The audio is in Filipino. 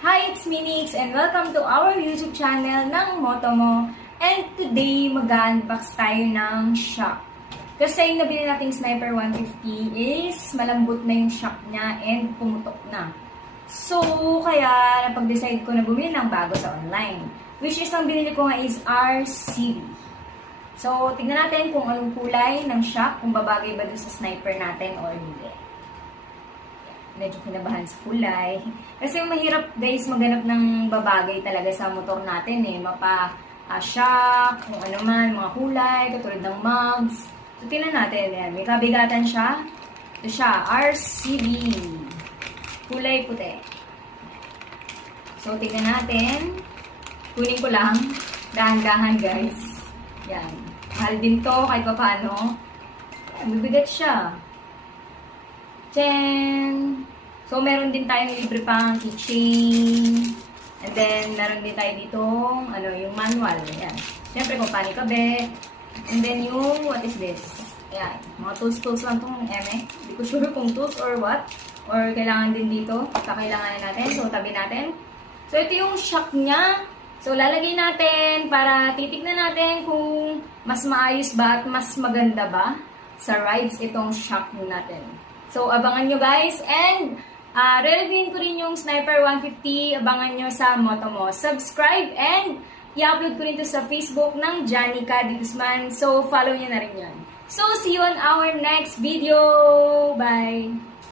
Hi, it's Minix and welcome to our YouTube channel ng Motomo. And today, mag-unbox tayo ng shock. Kasi yung nabili nating Sniper 150 is malambot na yung shock niya and pumutok na. So, kaya napag-decide ko na bumili ng bago sa online. Which is, ang binili ko nga is RCB. So, tignan natin kung anong kulay ng shock, kung babagay ba dun sa Sniper natin or hindi. Medyo kinabahan sa kulay. Kasi mahirap guys maghanap ng babagay talaga sa motor natin eh. Shock, kung ano man, mga kulay, katulad ng mugs. So, tingnan natin. Yan. May kabigatan siya. Ito siya, RCB. Kulay puti. So, tingnan natin. Kunin ko lang. Dahan-dahan guys. Yan. Mahal din to kahit pa paano. Mabigat siya. Chen! So, meron din tayong libre pang keychain. And then, meron din tayo ditong, yung manual. Ayan. Siyempre, kung paano ikabe. And then, yung, what is this? Ayan. Mga tools lang itong eme. Hindi ko sure kung tools or what. Or kailangan din dito. Kakailanganin natin. So, tabi natin. So, ito yung shock niya. So, lalagay natin para titignan natin kung mas maayos ba at mas maganda ba sa rides itong shock natin. So, abangan nyo guys. And, re-reviewin ko rin yung Sniper 150. Abangan nyo sa Motomo. Subscribe and i-upload ko rin to sa Facebook ng Janica D. Guzman. So, follow nyo na rin yan. So, see you on our next video. Bye!